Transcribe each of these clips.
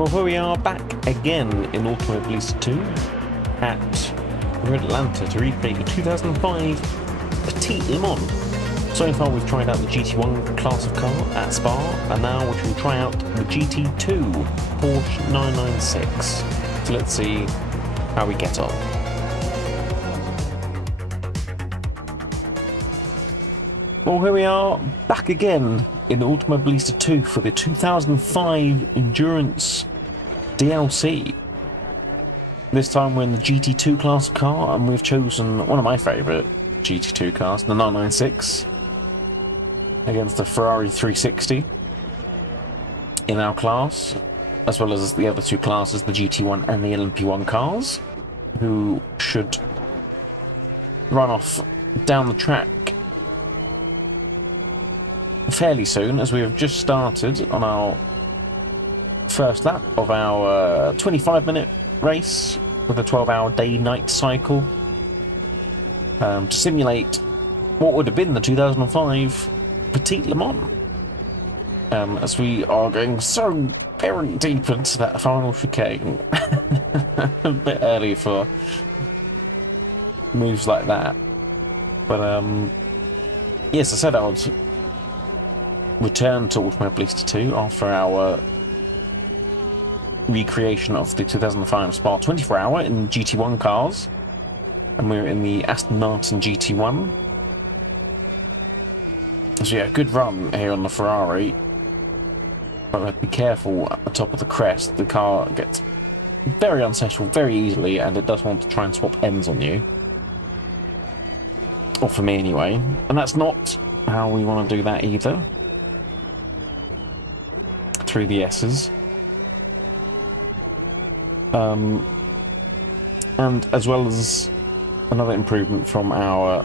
Well, here we are back again in Automobilista 2 at Atlanta to replay the 2005 Petit Le Mans. So far we've tried out the GT1 class of car at Spa, and now we shall try out the GT2 Porsche 996. So let's see how we get on. Well, here we are back again in Automobilista 2 for the 2005 Endurance DLC. This time we're in the GT2 class car, and we've chosen one of my favourite GT2 cars, the 996, against the Ferrari 360 in our class, as well as the other two classes, the GT1 and the LMP1 cars, who should run off down the track fairly soon, as we have just started on our first lap of our 25-minute race with a 12-hour day-night cycle to simulate what would have been the 2005 Petit Le Mans, as we are going so very deep into that final chicane. A bit early for moves like that, but yes, I said I would return to Automobilista 2 after our recreation of the 2005 Spa 24-hour in GT1 cars, and we're in the Aston Martin GT1. So yeah, good run here on the Ferrari, but we have to be careful at the top of the crest. The car gets very unsettled very easily, and it does want to try and swap ends on you, or for me anyway, and that's not how we want to do that either, through the S's. And as well as another improvement from our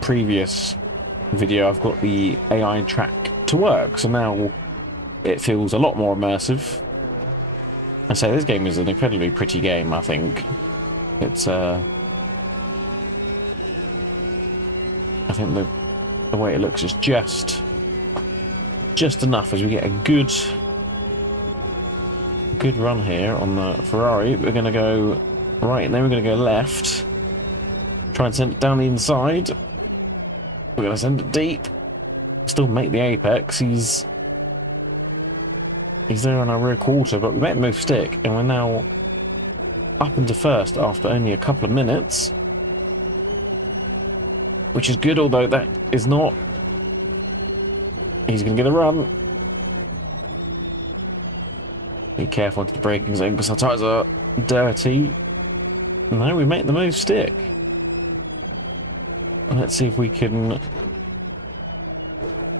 previous video, I've got the AI track to work, so now it feels a lot more immersive. I say this game is an incredibly pretty game. I think it's I think the way it looks is just enough as we get a good run here on the Ferrari. We're going to go right, and then we're going to go left, try and send it down the inside. We're going to send it deep, still make the apex. He's there on our rear quarter, but we made the move stick, and we're now up into first after only a couple of minutes, which is good, although that is not... He's going to get a run. Be careful into the braking zone because our tyres are dirty. No, we make the move stick. Let's see if we can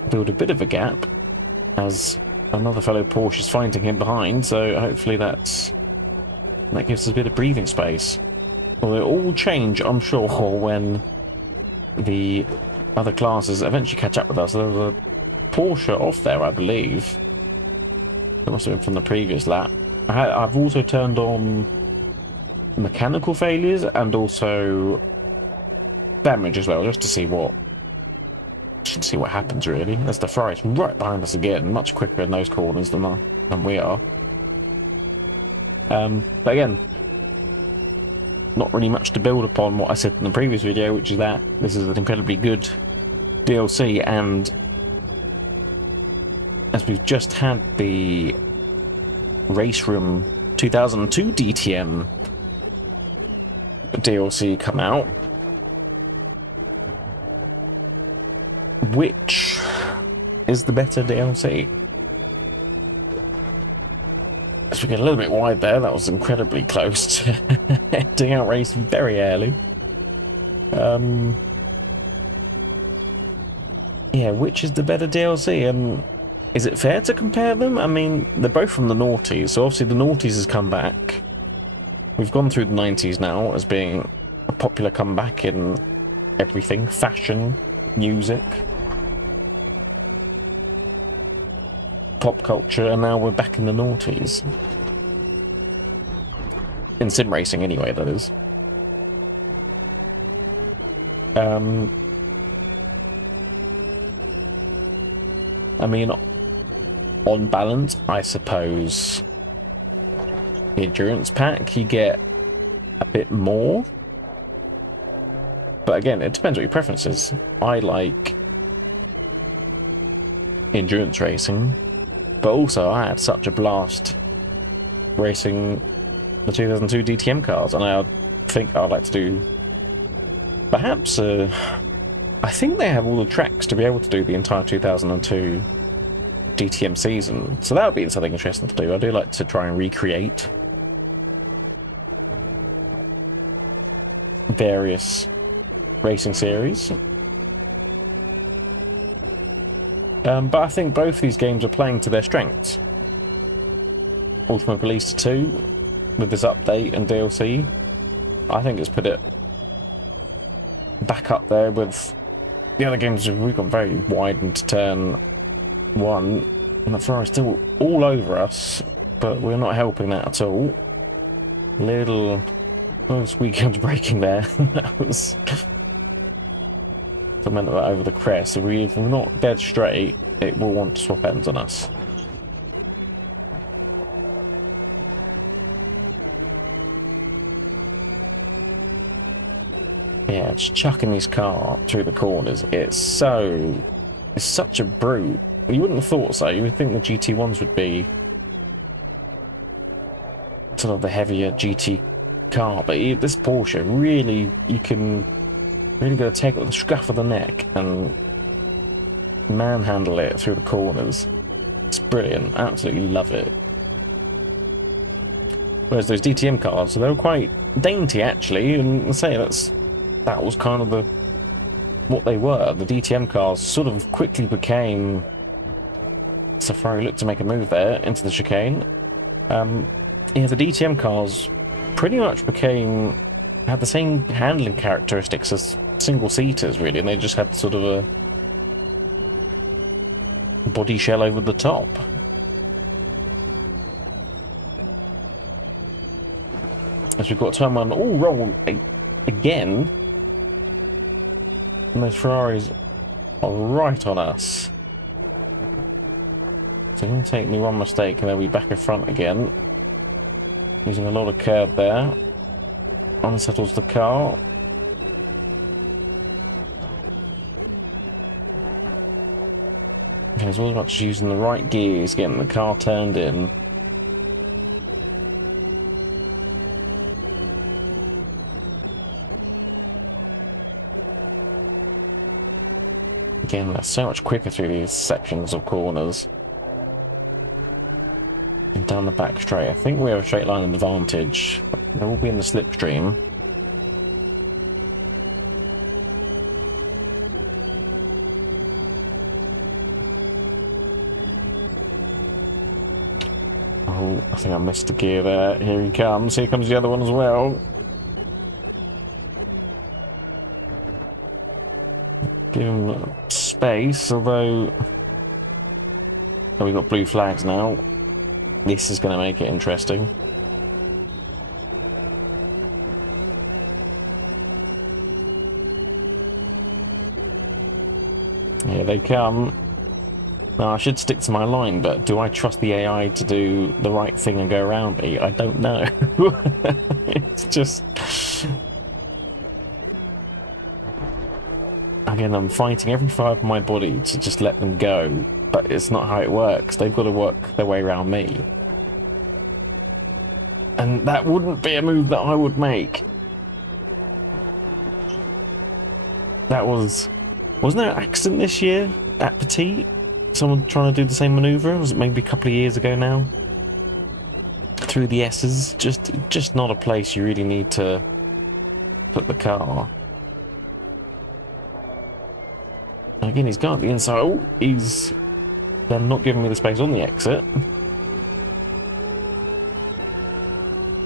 build a bit of a gap, as another fellow Porsche is finding him behind, so hopefully that gives us a bit of breathing space. Well, it all will change, I'm sure, when the other classes eventually catch up with us. So there was a Porsche off there, I believe. That must have been from the previous lap. I've also turned on mechanical failures and also damage as well, just to see what happens, really. As the Ferrari's right behind us again, much quicker in those corners than we are. But again, not really much to build upon what I said in the previous video, which is that this is an incredibly good DLC, and as we've just had the Race Room 2002 DTM DLC come out, which is the better DLC? As we get a little bit wide there, that was incredibly close to ending out race very early. Yeah, which is the better DLC? And is it fair to compare them? I mean, they're both from the noughties, so obviously the noughties has come back. We've gone through the 90s now as being a popular comeback in everything: fashion, music, pop culture, and now we're back in the noughties. In sim racing anyway, that is. I mean, on balance, I suppose the endurance pack, you get a bit more. But again, it depends what your preference is. I like endurance racing, but also I had such a blast racing the 2002 DTM cars, and I think I'd like to do perhaps I think they have all the tracks to be able to do the entire 2002 DTM season, so that would be something interesting to do. I do like to try and recreate various racing series. But I think both these games are playing to their strengths. Automobilista 2, with this update and DLC, I think it's put it back up there with the other games. We've got very wide into turn 1, and the Ferrari's still all over us, but we're not helping that at all. Little weekend braking there. That was I meant that over the crest. If we're not dead straight, it will want to swap ends on us. Yeah, just chucking his car through the corners. It's such a brute. You wouldn't have thought so. You would think the GT1s would be sort of the heavier GT car, but this Porsche really, you can really got to take it with the scruff of the neck and manhandle it through the corners. It's brilliant. Absolutely love it. Whereas those DTM cars, they were quite dainty actually, and I say that was kind of what they were. The DTM cars sort of quickly became. Safari looked to make a move there into the chicane. Yeah, the DTM cars pretty much had the same handling characteristics as single-seaters, really, and they just had sort of a body shell over the top. As we've got turn 1 all wrong again, and those Ferraris are right on us. So I'm going to take me one mistake and then we'll be back in front again. Using a lot of curb there. Unsettles the car. Okay, it's all about just using the right gears, getting the car turned in. Again, that's so much quicker through these sections of corners. And down the back straight. I think we have a straight line advantage. They will be in the slipstream. Oh, I think I missed a gear there. Here he comes. Here comes the other one as well. Give him space, although... Oh, we've got blue flags now. This is going to make it interesting. Here they come. Now, I should stick to my line, but do I trust the AI to do the right thing and go around me? I don't know. It's just... Again, I'm fighting every fibre of my body to just let them go, but it's not how it works. They've got to work their way around me. And that wouldn't be a move that I would make. That was... Wasn't there an accident this year at Petit? Someone trying to do the same manoeuvre? Was it maybe a couple of years ago now? Through the S's. Just not a place you really need to put the car. Again, he's got the inside. Oh, he's then not giving me the space on the exit.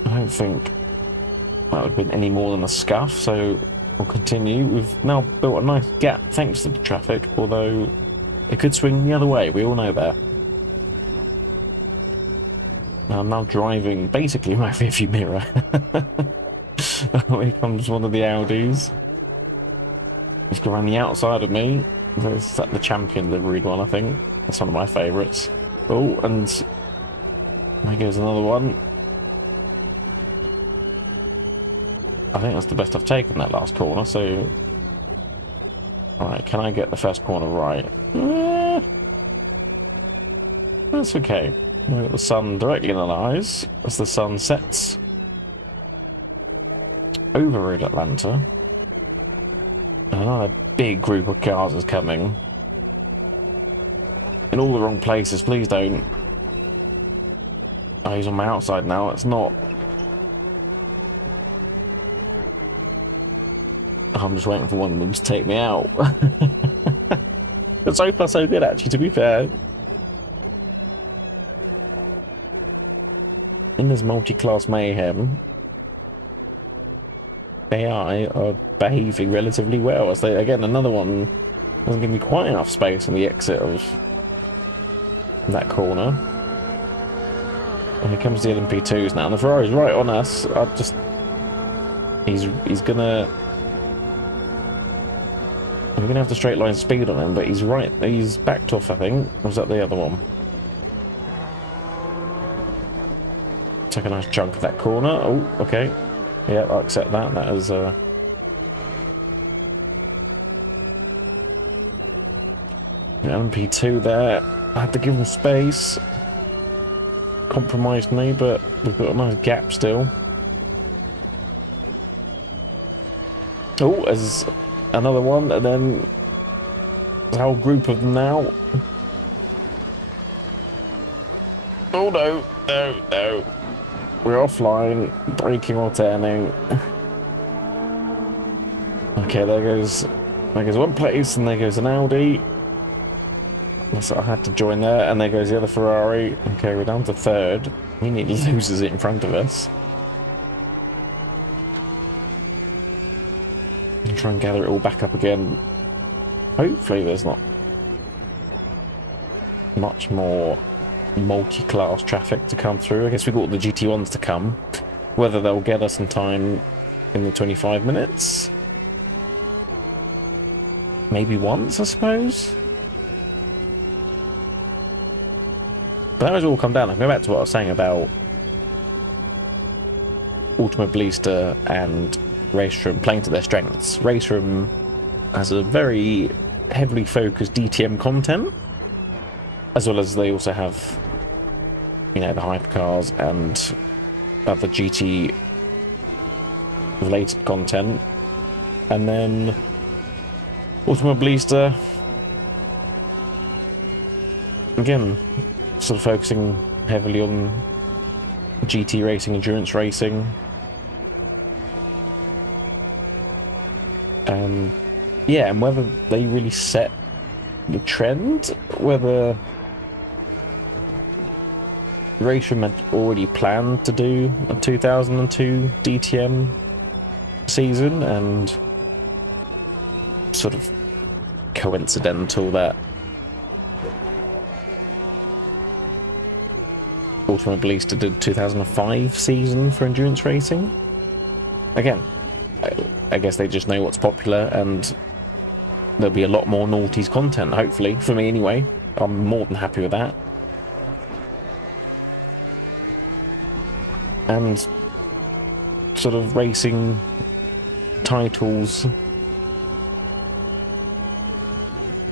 I don't think that would have been any more than a scuff, so we'll continue. We've now built a nice gap thanks to the traffic, although it could swing the other way, we all know that. I'm now driving basically my rearview mirror. Oh, here comes one of the Audis. He's going around the outside of me. There's the champion liveried one, I think. That's one of my favourites. Oh, and there goes another one. I think that's the best I've taken that last corner, so... Alright, can I get the first corner right? That's okay. We've got the sun directly in our eyes as the sun sets over Road Atlanta. Another big group of cars is coming. In all the wrong places, please don't. Oh, he's on my outside now, it's not. I'm just waiting for one of them to take me out. But so far so good actually, to be fair. In this multi-class mayhem, AI are behaving relatively well. As they, again, another one doesn't give me quite enough space on the exit of that corner. And here comes the LMP2s now. And the Ferrari's right on us. I just... He's gonna... I'm gonna have to straight line speed on him, but he's right. He's backed off, I think. Or was that the other one? Take a nice chunk of that corner. Oh, okay. Yeah, I'll accept that. That is the LMP2 there. I had to give him space. Compromised me, but we've got a nice gap still. Oh, there's another one, and then there's a whole group of them now. Oh no, no, no. We're offline, braking or turning. Okay, there goes one place, and there goes an Audi. So I had to join there, and there goes the other Ferrari. Okay, we're down to third. We need losers in front of us. And try and gather it all back up again. Hopefully there's not much more multi-class traffic to come through. I guess we've got the GT1s to come. Whether they'll get us in time in the 25 minutes. Maybe once, I suppose. But that was all come down. I go back to what I was saying about Automobilista and Raceroom playing to their strengths. Raceroom has a very heavily focused DTM content, as well as they also have, you know, the hypercars and other GT related content. And then Automobilista, again, sort of focusing heavily on GT racing, endurance racing. Yeah, and whether they really set the trend, whether Racing had already planned to do a 2002 DTM season, and sort of coincidental that Automobilista did 2005 season for endurance racing. Again, I guess they just know what's popular, and there'll be a lot more noughties content, hopefully, for me anyway. I'm more than happy with that. And sort of racing titles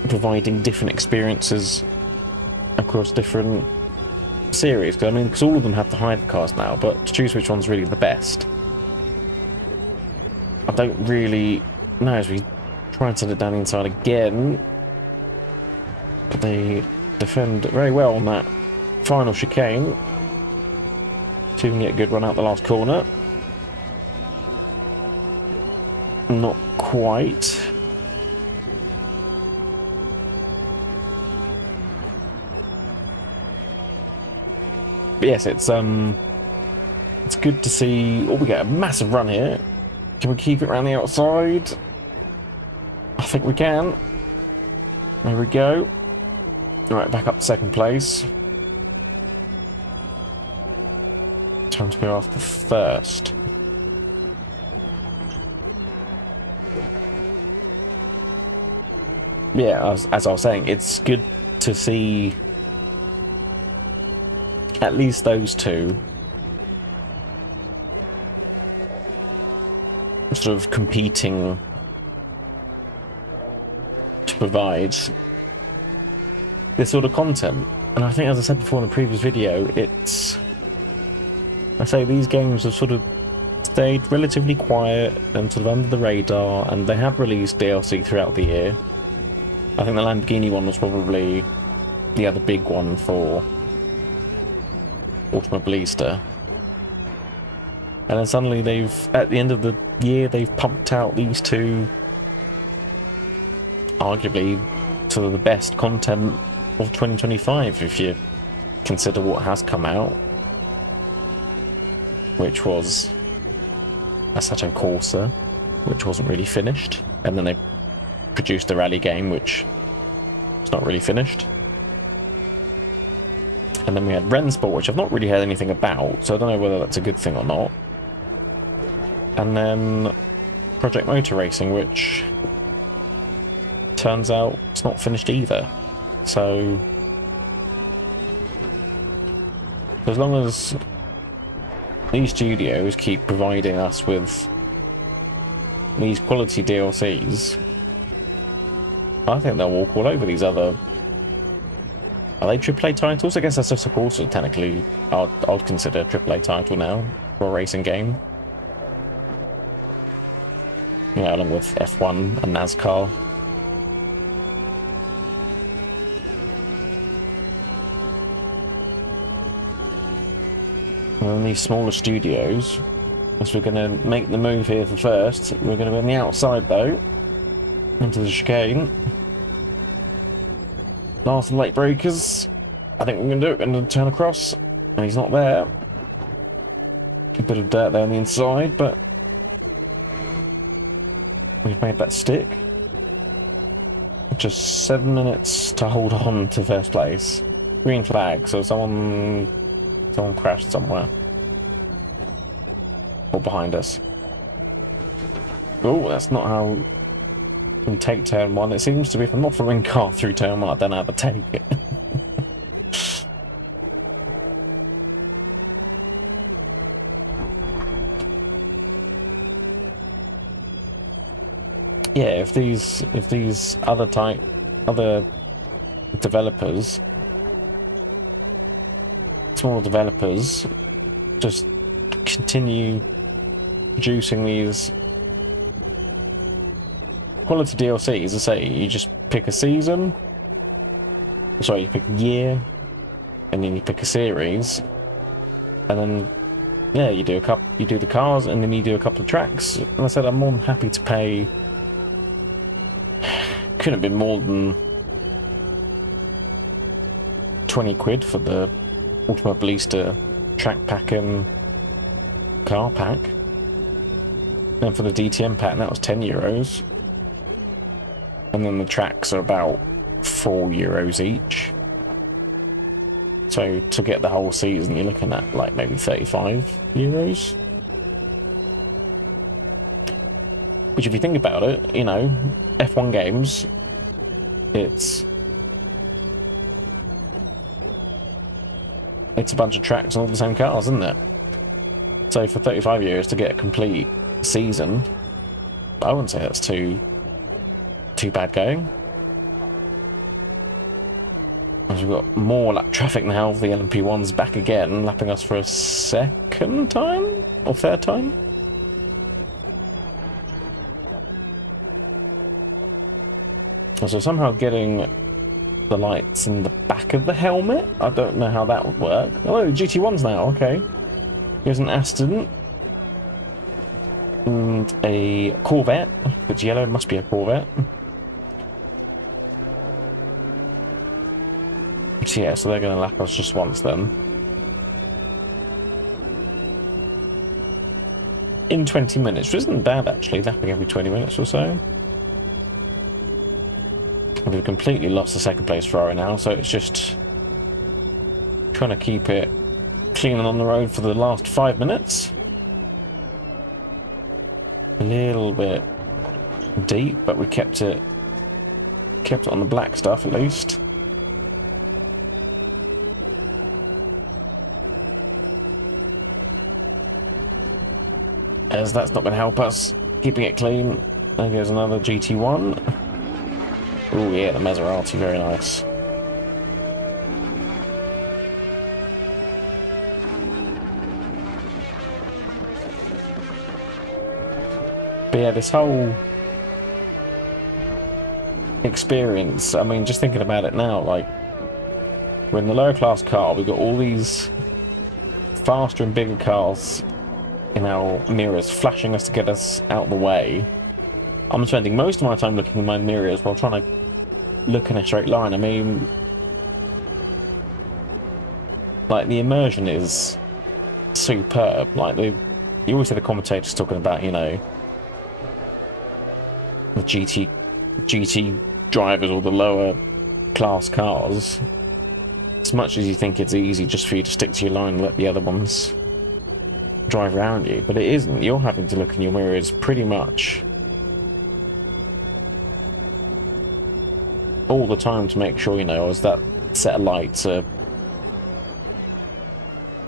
providing different experiences across different series. Because I mean, because all of them have the hypercars now, but to choose which one's really the best, I don't really know. As we try and set it down inside again, they defend very well on that final chicane. See if we can get a good run out the last corner. Not quite. But yes, it's good to see. Oh, we get a massive run here. Can we keep it around the outside? I think we can. There we go. Alright, back up to second place. Time to go after first. Yeah, as I was saying, it's good to see at least those two sort of competing to provide this sort of content. And I think, as I said before in the previous video, I say these games have sort of stayed relatively quiet and sort of under the radar, and they have released DLC throughout the year. I think the Lamborghini one was probably the other big one for Automobilista. And then suddenly at the end of the year, they've pumped out these two, arguably sort of the best content of 2025, if you consider what has come out, which was Assetto Corsa, which wasn't really finished, and then they produced the rally game, which is not really finished. And then we had Rennsport, which I've not really heard anything about, so I don't know whether that's a good thing or not. And then Project Motor Racing, which turns out it's not finished either. So as long as these studios keep providing us with these quality DLCs, I think they'll walk all over these other... Are they AAA titles? I guess that's just a course, technically I'd consider a AAA title now for a racing game. You know, along with F1 and NASCAR. And then these smaller studios, as we're going to make the move here for first, we're going to be on the outside though, into the chicane. Last of the late breakers. I think we're going to do it. We're going to turn across, and he's not there. A bit of dirt there on the inside, but we've made that stick. Just 7 minutes to hold on to first place. Green flag, so someone crashed somewhere. Or behind us. Oh, that's not how we take turn one. It seems to be, if I'm not following car through turn one, I don't know how to take it. Yeah, if these other developers, smaller developers, just continue producing these quality DLCs, as I say, you just pick a season, sorry, you pick a year, and then you pick a series, and then yeah, you do the cars, and then you do a couple of tracks. And I said I'm more than happy to pay. Couldn't have been more than 20 quid for the Automobilista track pack and car pack. And for the DTM pack, that was €10. And then the tracks are about €4 each. So to get the whole season, you're looking at like maybe €35. Which, if you think about it, you know, F1 games, it's a bunch of tracks and all the same cars, isn't it? So for €35 to get a complete season, I wouldn't say that's too bad going. As we've got more lap traffic now, the LMP1's back again, lapping us for a second time? Or third time? So somehow getting the lights in the back of the helmet, I don't know how that would work. Oh, the GT1's now, okay. Here's an Aston. And a Corvette. It's yellow, must be a Corvette. So yeah, so they're going to lap us just once then. In 20 minutes, which isn't bad actually, lapping every 20 minutes or so. We've completely lost the second place Ferrari now, so it's just trying to keep it clean and on the road for the last 5 minutes. A little bit deep, but we kept it on the black stuff at least. as that's not going to help us keeping it clean. There goes another GT1. Oh yeah, the Maserati, very nice. But yeah, this whole experience, I mean, just thinking about it now, like, we're in the lower class car, we've got all these faster and bigger cars in our mirrors flashing us to get us out of the way. I'm spending most of my time looking in my mirrors while trying to look in a straight line. I mean, like, the immersion is superb. Like, you always hear the commentators talking about, you know, the GT drivers or the lower class cars. As much as you think it's easy just for you to stick to your line and let the other ones drive around you, but it isn't. You're having to look in your mirrors pretty much all the time to make sure, you know, as that set of lights are,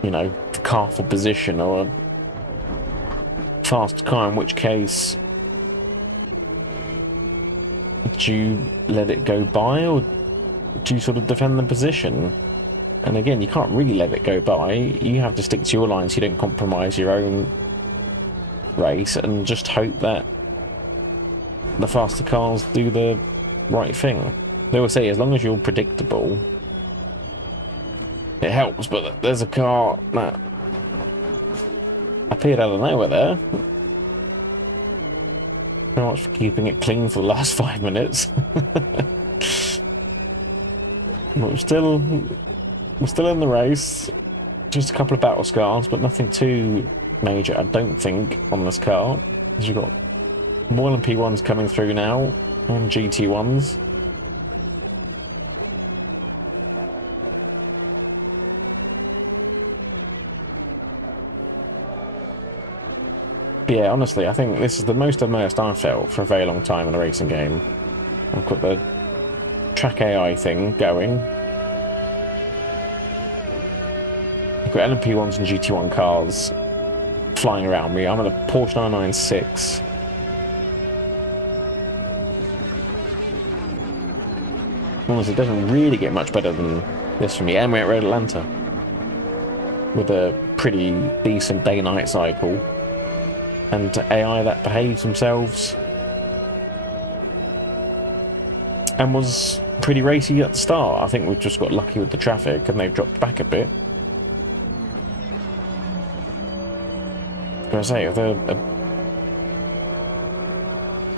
you know, car for position or a fast car, in which case do you let it go by or do you sort of defend the position? And again, you can't really let it go by. You have to stick to your line so you don't compromise your own race and just hope that the faster cars do the right thing. They will say as long as you're predictable, it helps, but there's a car that appeared out of nowhere there. Very much for keeping it clean for the last 5 minutes. But we're still in the race. Just a couple of battle scars, but nothing too major, I don't think, on this car. Because you've got more than P1s coming through now, and GT1s. But yeah, honestly, I think this is the most immersed I've felt for a very long time in a racing game. I've got the track AI thing going. I've got LMP1s and GT1 cars flying around me. I'm in a Porsche 996. Honestly, it doesn't really get much better than this for me. And we're at Red Atlanta with a pretty decent day-night cycle. And AI that behaves themselves and was pretty racy at the start. I think we've just got lucky with the traffic and they've dropped back a bit. As I say,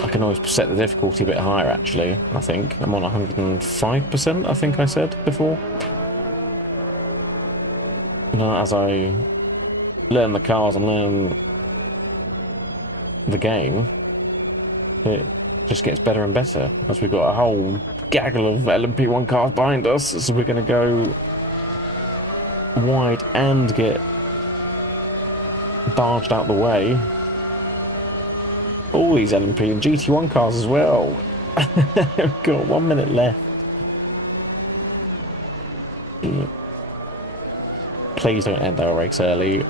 I can always set the difficulty a bit higher, actually. I think I'm on 105%, I think I said before. You know, as I learn the cars and learn the game, it just gets better and better as we've got a whole gaggle of LMP1 cars behind us, so we're going to go wide and get barged out the way. All these LMP and GT1 cars as well. We've got 1 minute left. Please don't end our race early.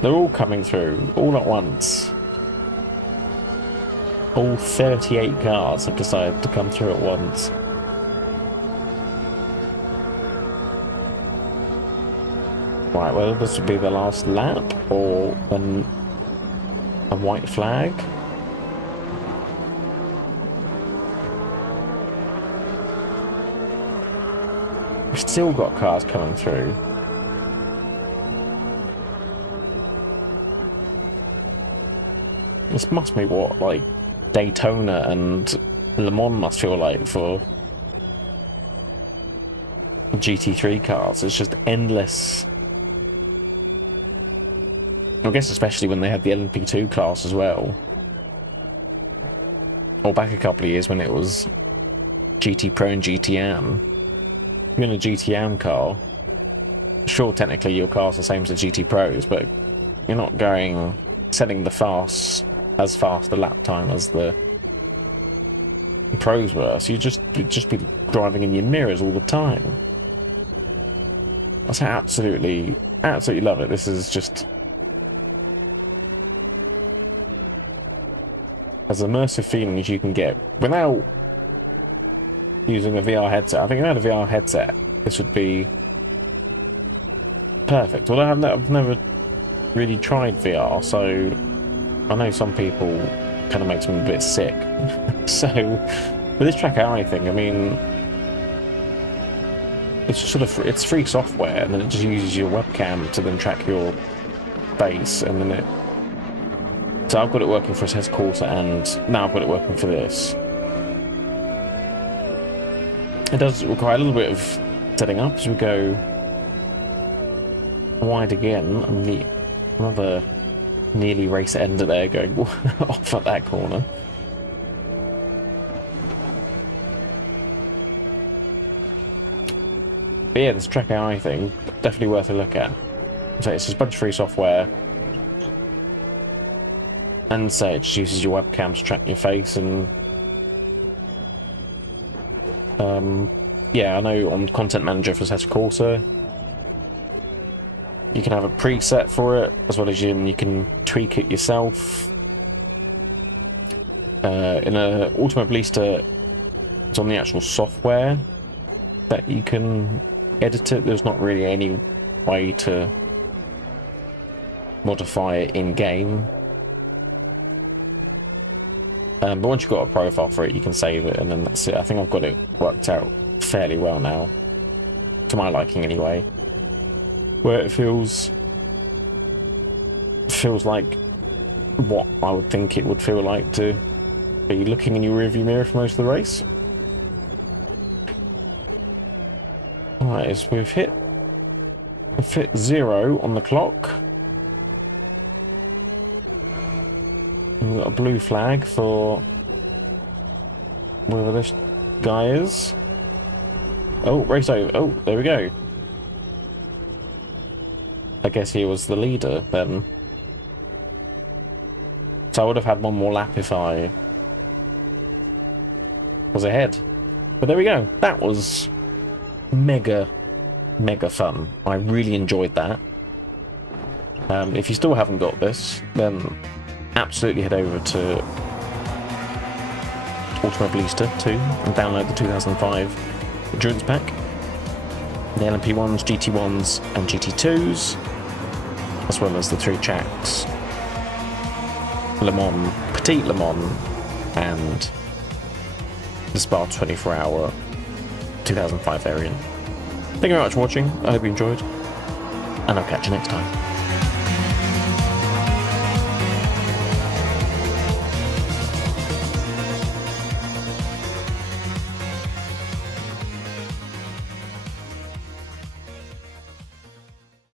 They're all coming through, all at once. All 38 cars have decided to come through at once. Right, whether this would be the last lap or then a white flag. We've still got cars coming through. This must be what, like, Daytona and Le Mans must feel like for GT3 cars. It's just endless. I guess especially when they had the LMP2 class as well. Or back a couple of years when it was GT Pro and GTM. You're in a GTM car. Sure, technically your car's the same as the GT Pros, but you're not setting the as fast a lap time as the Pros were, so you'd just be driving in your mirrors all the time. That's absolutely Absolutely love it. This is just as immersive feeling as you can get without using a VR headset. I think if I had a VR headset, this would be perfect. Although I've never really tried VR, so I know some people kind of makes them a bit sick. So with this track AI thing, I mean, it's sort of it's free software, and then it just uses your webcam to then track your face, and then it. So I've got it working for a test Corsair, and now I've got it working for this. It does require a little bit of setting up as we go wide again, and another nearly race ender there going off at that corner. But yeah, this track AI thing, definitely worth a look at. So it's just a bunch of free software, and so it just uses your webcam to track your face. And yeah, I know on Content Manager for Test Corsair, you can have a preset for it, as well as you can tweak it yourself. In a Automobilista, it's on the actual software that you can edit it. There's not really any way to modify it in-game. But once you've got a profile for it, you can save it, and then that's it. I think I've got it worked out fairly well now, to my liking anyway. Where it feels like what I would think it would feel like to be looking in your rearview mirror for most of the race. Alright, as we've hit 0 on the clock. And we've got a blue flag for wherever this guy is. Oh, race over. Oh, there we go. I guess he was the leader then. So I would have had one more lap if I was ahead. But there we go. That was mega fun. I really enjoyed that. If you still haven't got this, then absolutely head over to Automobilista 2 and download the 2005 Endurance Pack. The LMP1s, GT1s and GT2s, as well as the 3 tracks, Le Mans, Petit Le Mans and the Spa 24-hour 2005 variant. Thank you very much for watching, I hope you enjoyed, and I'll catch you next time.